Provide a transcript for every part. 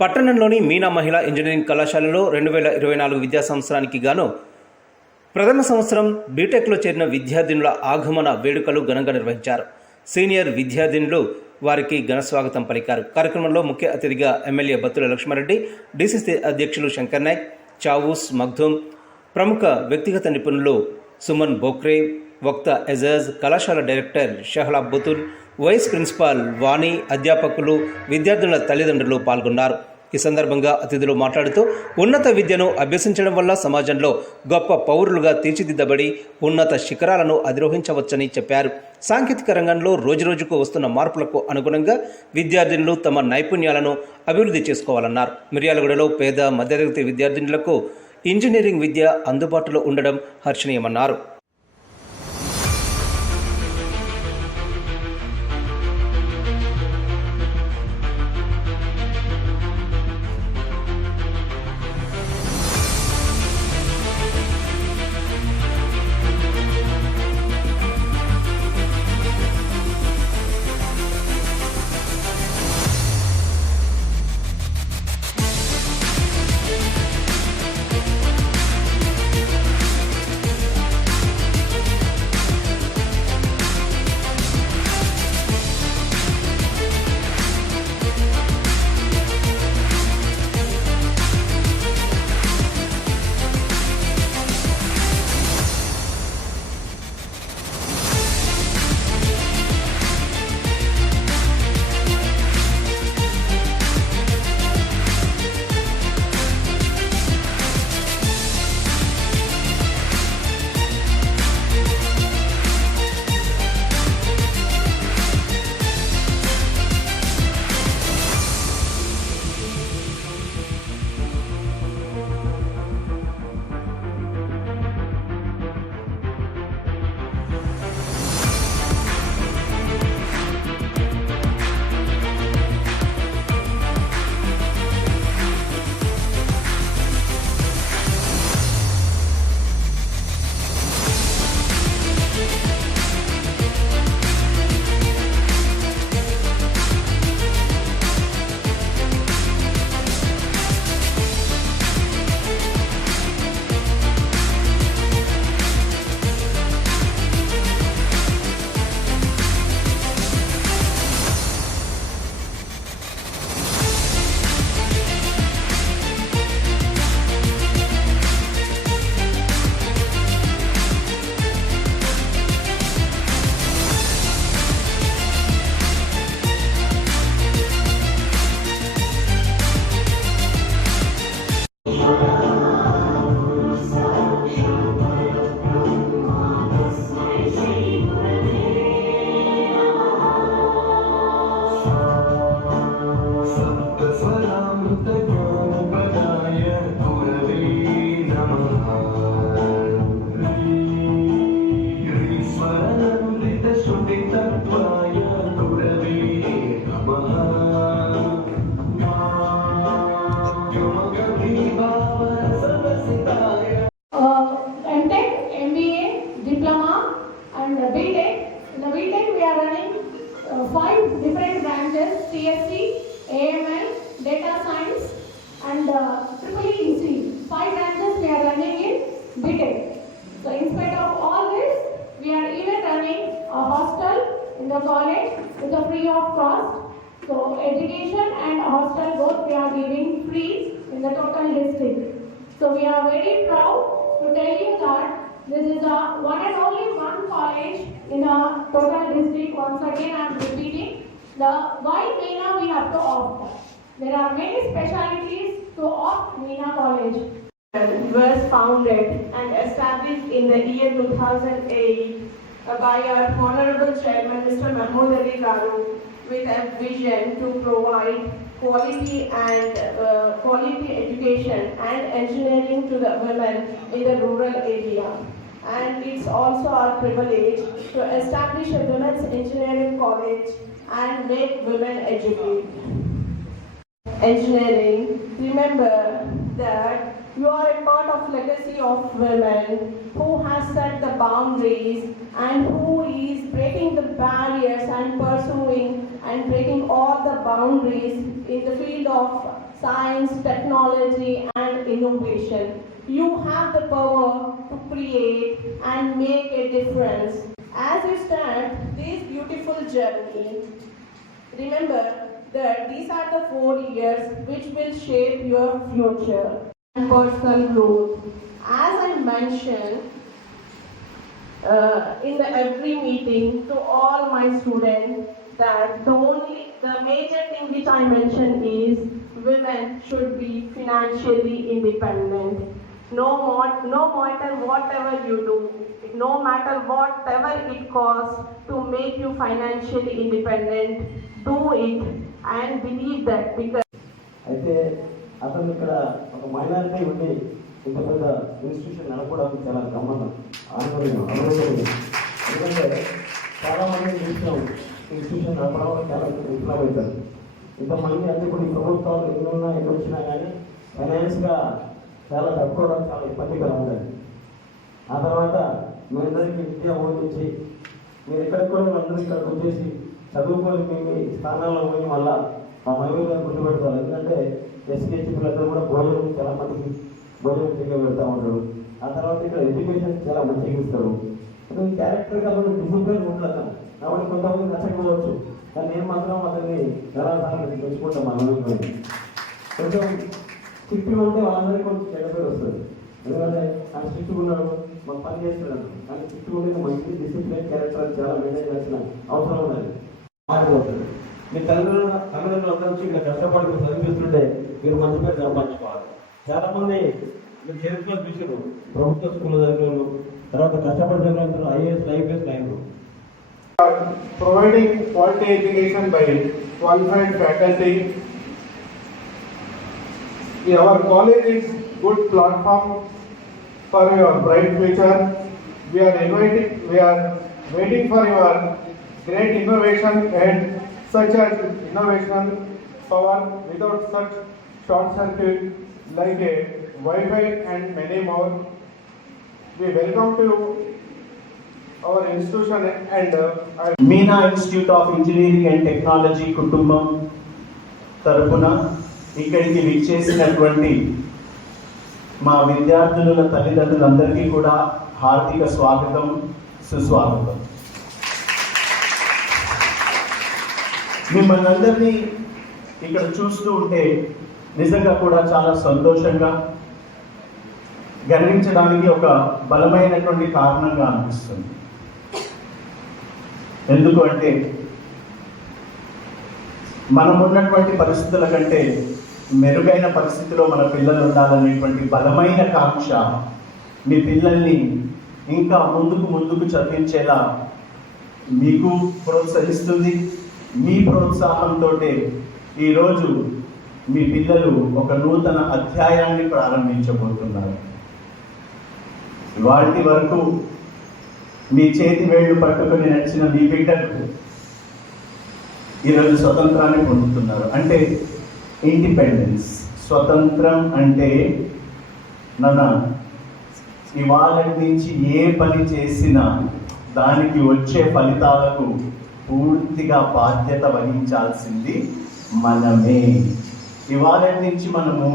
పట్టణంలోని మీనా మహిళా ఇంజనీరింగ్ కళాశాలలో 2024 విద్యా సంవత్సరానికి గాను ప్రథమ సంవత్సరం బీటెక్లో చేరిన విద్యార్థినుల ఆగమన వేడుకలు ఘనంగా నిర్వహించారు. సీనియర్ విద్యార్థినులు వారికి ఘనస్వాగతం పలికారు. కార్యక్రమంలో ముఖ్య అతిథిగా ఎమ్మెల్యే బత్తుల లక్ష్మారెడ్డి, డీసీసీ అధ్యక్షులు శంకర్ నాయక్, చావూస్ మగ్ధూమ్, ప్రముఖ వ్యక్తిగత నిపుణులు సుమన్ బోక్రే, వక్త ఎజాజ్, కళాశాల డైరెక్టర్ షహలా బుతుల్, వైస్ ప్రిన్సిపాల్ వాణి, అధ్యాపకులు, విద్యార్థుల తల్లిదండ్రులు పాల్గొన్నారు. ఈ సందర్భంగా అతిథులు మాట్లాడుతూ ఉన్నత విద్యను అభ్యసించడం వల్ల సమాజంలో గొప్ప పౌరులుగా తీర్చిదిద్దబడి ఉన్నత శిఖరాలను అధిరోహించవచ్చని చెప్పారు. సాంకేతిక రంగంలో రోజురోజుకు వస్తున్న మార్పులకు అనుగుణంగా విద్యార్థినులు తమ నైపుణ్యాలను అభివృద్ధి చేసుకోవాలన్నారు. మిర్యాలగూడలో పేద మధ్యతరగతి విద్యార్థినులకు ఇంజనీరింగ్ విద్య అందుబాటులో ఉండడం హర్షణీయమన్నారు. Five different branches: CSC, AML, Data Science, and EEEC. 5 branches we are running in BTech. So in spite of all this, we are even running a hostel in the college with a free of cost. So education and hostel both we are giving free in the total district. So we are very proud to tell you that this is a one and only one college in a total district. Once again I am repeating the why MENA we have to opt. There are many specialties to opt MENA College. It was founded and established in the year 2008 by our Honorable Chairman Mr. Mahmood Ali Garu with a vision to provide quality education and engineering to the women in the rural area. And it's also our privilege to establish a women's engineering college and make women educate. Engineering, remember that you are a part of legacy of women who has set the boundaries and who is breaking the barriers and pursuing and breaking all the boundaries in the field of science, technology, and innovation. You have the power to create and make a difference. As you start this beautiful journey, remember that these are the 4 years which will shape your future and personal growth. As I mentioned in every meeting to all my students, that the major thing which I mentioned is women should be financially independent. No matter whatever you do, no matter whatever it costs to make you financially independent, do it and believe that, because అయితే అతను ఇక్కడ ఒక minority ఉండి ఇంత పెద్ద institution నడపడానికి చాలా గమ్మతం ఆనందం. ఎందుకంటే చాలామంది ఇన్స్టిట్యూషన్ నడపడం చాలా విఫలం అవుతారు. ఇంతమంది అంటే ఇప్పుడు ఈ ప్రభుత్వాలు ఎన్ని ఉన్నా ఎన్ని వచ్చినా కానీ ఫైనాన్స్గా చాలా తట్టుకోవడం చాలా ఇబ్బందిగా ఉంటుంది. ఆ తర్వాత మీరందరికీ విద్య బోధించి మీరు ఎక్కడికి కూడా అందరూ ఇక్కడికి వచ్చేసి చదువుకొని మీ స్థానాల్లో పోయి మళ్ళా ఆ మహిళలు గుర్తుపెడతారు. ఎందుకంటే ఎస్కేహెచ్ పిల్లలందరూ కూడా భోజనం చాలా మందికి భోజనం తిరిగి పెడతా ఉంటారు. ఆ తర్వాత ఇక్కడ ఎడ్యుకేషన్ చాలా మంచిగా ఇస్తారు. ఇప్పుడు ఈ క్యారెక్టర్ కాబట్టి డిసిప్లిన్ ఉండదు కాబట్టి కొంతమంది నచ్చకపోవచ్చు, కానీ నేను మాత్రం అతన్ని చాలా సార్లు తెచ్చుకుంటాం. మన కొంచెం స్ట్రిక్ట్గా ఉంటే వాళ్ళందరికీ కొంచెం చెడ్డ పేరు వస్తుంది. ఎందుకంటే ఆయన స్ట్రిక్ట్గా ఉన్నాడు, మాకు పని చేస్తున్నాడు, కానీ స్ట్రిక్ట్గా ఉంటే మంచి డిసిప్లిన్ క్యారెక్టర్ చాలా మెయింటైన్ చేయాల్సిన అవసరం ఉన్నది. మారిపోతుంది. మీ తల్లిదండ్రులు అందరూ వచ్చి ఇక్కడ కష్టపడి చదివిస్తుంటే మీరు మంచి పేరు సంపాదించుకోవాలి. చాలామంది మీరు చరిత్రలో చూసారు, ప్రభుత్వ స్కూల్లో చదివారు, తర్వాత కష్టపడి చదివారు, ఐఏఎస్ ఐపీఎస్ అయ్యారు. Providing quality education by qualified faculty. Our college is good platform for your bright future. We are waiting for your great innovation and such as innovation power without such short circuit like a Wi-Fi and many more. We welcome to our institution and Meena institute of engineering and technology కుటుంబం తరపున ఇక్కడికి విచ్చేసినటువంటి మా విద్యార్థుల తల్లిదండ్రులందరికీ కూడా హార్దిక స్వాగతం, సుస్వాగతం. మిమ్మల్ని అందరినీ ఇక్కడ చూస్తూ ఉంటే నిజంగా కూడా చాలా సంతోషంగా, గర్వించడానికి ఒక బలమైనటువంటి కారణంగా అనిపిస్తుంది. ఎందుకు అంటే మనం ఉన్నటువంటి పరిస్థితుల కంటే మెరుగైన పరిస్థితిలో మన పిల్లలు ఉండాలనేటువంటి బలమైన కాంక్ష మీ పిల్లల్ని ఇంకా ముందుకు చదివించేలా మీకు ప్రోత్సహిస్తుంది. మీ ప్రోత్సాహంతో ఈరోజు మీ పిల్లలు ఒక నూతన అధ్యాయాన్ని ప్రారంభించబోతున్నారు. వాటి వరకు మీ చేతి వేళ్ళు పట్టుకొని నడిచిన మీ బిడ్డలు ఈరోజు స్వతంత్రాన్ని పొందుతున్నారు. అంటే ఇండిపెండెన్స్. స్వతంత్రం అంటే ఇవాళ నుంచి ఏ పని చేసినా దానికి వచ్చే ఫలితాలకు పూర్తిగా బాధ్యత వహించాల్సింది మనమే. ఇవాళ నుంచి మనము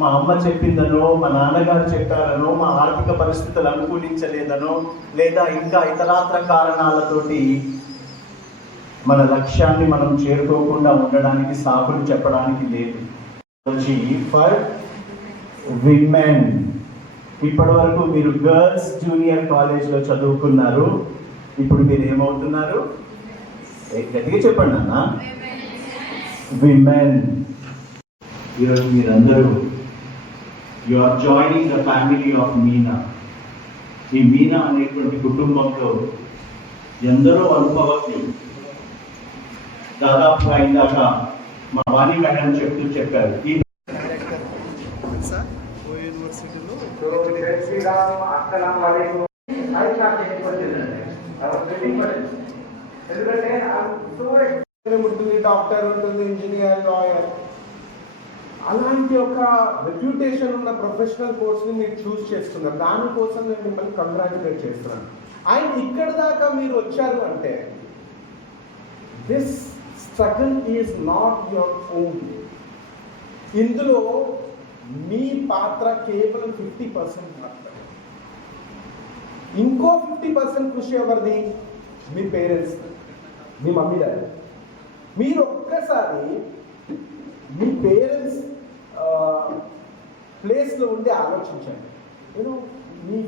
మా అమ్మ చెప్పిందనో, మా నాన్నగారు చెప్పారనో, మా ఆర్థిక పరిస్థితులు అనుకూలించలేదనో, లేదా ఇంకా ఇతరాత్ర కారణాలతోటి మన లక్ష్యాన్ని మనం చేరుకోకుండా ఉండడానికి సాకులు చెప్పడానికి లేదు. For women. ఇప్పటి వరకు మీరు గర్ల్స్ జూనియర్ కాలేజ్లో చదువుకున్నారు. ఇప్పుడు మీరు ఏమవుతున్నారు? గట్టిగా చెప్పండి అన్న. విమెన్. ఈరోజు మీరందరూ you are joining the family of Meena. ఈ మీనా అనేటువంటి కుటుంబంలో ఎందరో అనుభవజ్ఞులు. దాదాపుగా ఇందాక మా వాణి మేడం చెప్పారు. డాక్టర్ ఉంటుంది, ఇంజనీర్, లాయర్, అలాంటి ఒక రెప్యూటేషన్ ఉన్న ప్రొఫెషనల్ కోర్స్ని మీరు చూస్ చేస్తున్నారు. దానికోసం నేను మిమ్మల్ని కంగ్రాచులేట్ చేస్తున్నాను. అండ్ ఇక్కడ దాకా మీరు వచ్చారు అంటే this struggle is not your own. ఇందులో మీ పాత్ర కేవలం 50% మాత్రమే. ఇంకో 50% కృషి ఎవరిది? మీ పేరెంట్స్, మీ మమ్మీ డాడీ. మీరు ఒక్కసారి మీ పేరెంట్స్ ప్లేస్లో ఉండి ఆలోచించండి. మీ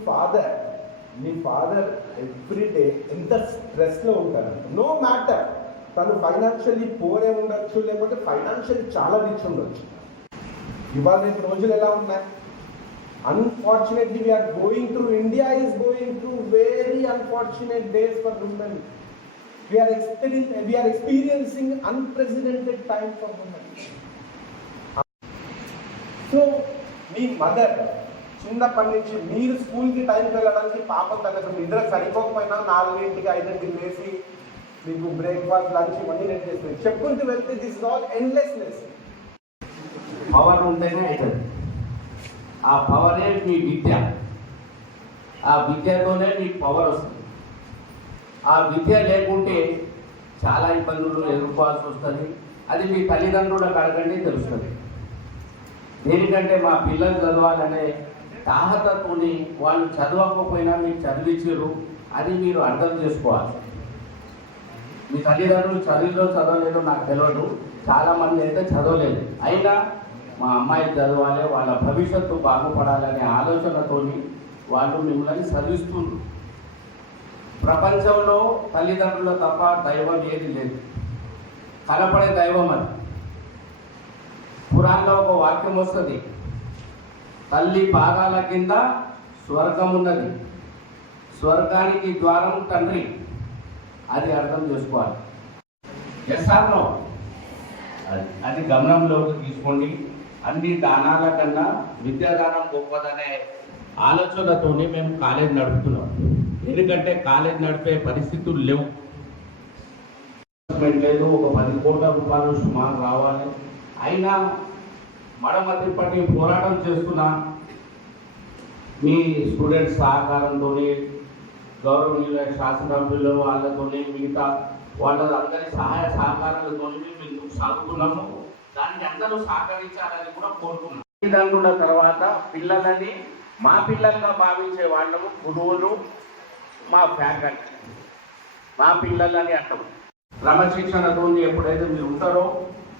ఫాదర్ ఎవ్రీడే ఎంత స్ట్రెస్లో ఉంటారు. నో మ్యాటర్ తను ఫైనాన్షియల్లీ పోరే ఉండొచ్చు, లేకపోతే ఫైనాన్షియల్లీ చాలా రిచ్ ఉండొచ్చు. ఇవాళ రేపు రోజులు ఎలా ఉన్నాయి? Unfortunately we are going through, India is going through very unfortunate days for women. We are experiencing unprecedented time for women. So మీ మదర్ చిన్నప్పటి నుంచి మీరు స్కూల్కి టైంకి వెళ్ళడానికి పాపం తనకు నిద్ర సరిపోకపోయినా 4ంటికి 5ంటికి లేసి మీకు బ్రేక్ఫాస్ట్ లంచ్ ఇవన్నీ నేను చేస్తుంది చెప్పుకుంటూ వెళ్తే దిస్ ఇస్ ఆల్ ఎండ్లెస్నెస్. పవర్ ఉంటేనే అవుతుంది. ఆ పవరే మీ విద్య. ఆ విద్యతోనే మీకు పవర్ వస్తుంది. ఆ విద్య లేకుంటే చాలా ఇబ్బందులు ఎదుర్కోవాల్సి వస్తుంది. అది మీ తల్లిదండ్రులకు అడగండి, తెలుస్తుంది. దేనికంటే మా పిల్లలు చదవాలనే తాహతతోని వాళ్ళు చదవకపోయినా మీకు చదివించారు. అది మీరు అర్థం చేసుకోవాలి. మీ తల్లిదండ్రులు చదవలేదో నాకు తెలియదు, చాలామంది అయితే చదవలేదు. అయినా మా అమ్మాయి చదవాలి, వాళ్ళ భవిష్యత్తు బాగుపడాలనే ఆలోచనతోని వాళ్ళు మిమ్మల్ని చదివిస్తున్నారు. ప్రపంచంలో తల్లిదండ్రుల తప్ప దైవం ఏది లేదు. కనపడే దైవం అది. పురాణంలో ఒక వాక్యం వస్తుంది, తల్లి పాదాల కింద స్వర్గం ఉన్నది, స్వర్గానికి ద్వారం తండ్రి. అది అర్థం చేసుకోవాలి. ఎస్ఆర్లో అది గమనంలోకి తీసుకోండి. అన్ని దానాల కన్నా విద్యాదానం గొప్పదనే ఆలోచనతోనే మేము కాలేజ్ నడుపుతున్నాం. ఎందుకంటే కాలేజ్ నడిపే పరిస్థితులు లేవు, లేదు. ఒక 10 కోట్ల రూపాయలు సుమారు రావాలి. అయినా మడమతి పట్టి పోరాటం చేస్తున్న మీ స్టూడెంట్స్ సహకారంతో, గౌరవనీయుల శాసనసభ్యులు వాళ్ళతో, మిగతా వాళ్ళందరి సహాయ సహకారాలతో మేము ఎందుకు సాగుతున్నాము. దానికి అందరూ సహకరించాలని కూడా కోరుతున్నాం. తల్లిదండ్రుల తర్వాత పిల్లలని మా పిల్లలుగా భావించే వాళ్ళము గురువులు, మా ఫ్యాకల్టీ, మా పిల్లలని అంటారు. క్రమశిక్షణతో ఎప్పుడైతే మీరు ఉంటారో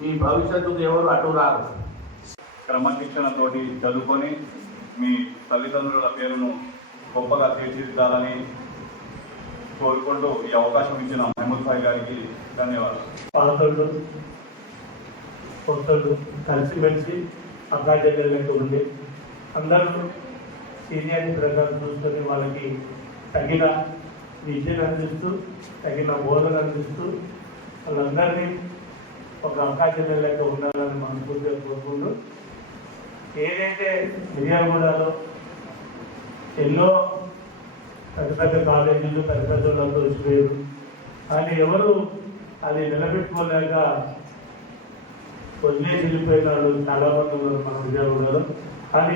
మీ భవిష్యత్తుకు ఎవరు అడ్డు రారు. క్రమశిక్షణతోటి చదువుకొని మీ తల్లిదండ్రుల పేరును గొప్పగా తీర్చిదిద్దాలని కోరుకుంటూ ఈ అవకాశం ఇచ్చిన మహమూద్ భాయ్ గారికి ధన్యవాదాలు. పాతోళ్ళు కొత్తోళ్ళు కలిసిమెలిసి అక్కాచెల్లెళ్ళతో ఉండి అందరూ సీనియారిటీ ప్రకారం చూసుకొని వాళ్ళకి తగిన విద్యను అందిస్తూ, తగిన బోధన అందిస్తూ వాళ్ళందరినీ ఒక అక్కాచెల్లెళ్ళతో ఉండాలని మనస్ఫూర్తిగా కోరుకుంటూ, ఏదైతే మిర్యాలగూడలో ఎన్నో పెద్ద పెద్ద కాలేజీలు పెద్ద పెద్ద వాళ్ళతో వచ్చిపోయారు, కానీ ఎవరు అది నిలబెట్టుకోలేక వదిలేసి వెళ్ళిపోయిన వాళ్ళు చాలామంది ఉన్నారు మన మిర్యాలగూడలో. కానీ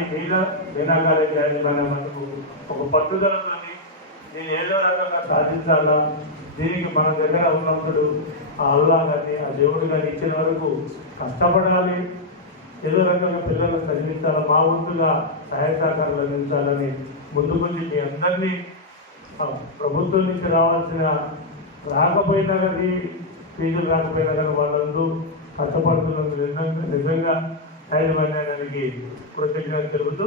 మీనా కాలేజ్ యాజమాన్యం ఒక పట్టుదలతో నేను ఏదో రకంగా సాధించాలా, దీనికి మన దగ్గర ఉన్నప్పుడు ఆ అల్లా కానీ ఆ దేవుడు కానీ ఇచ్చిన వరకు కష్టపడాలి, ఏదో రకంగా పిల్లలను చదివించాలి, మా వంతుగా సహాయ సహకారాలు అందించాలని ముందుకొచ్చి మీ అందరినీ ప్రభుత్వం నుంచి రావాల్సిన రాకపోయినా కానీ ఫీజులు రాకపోయినా కానీ వాళ్ళందరూ కష్టపడుతున్నందుకు నిజంగా యాజమాన్యానికి కృతజ్ఞతలు తెలుపుతూ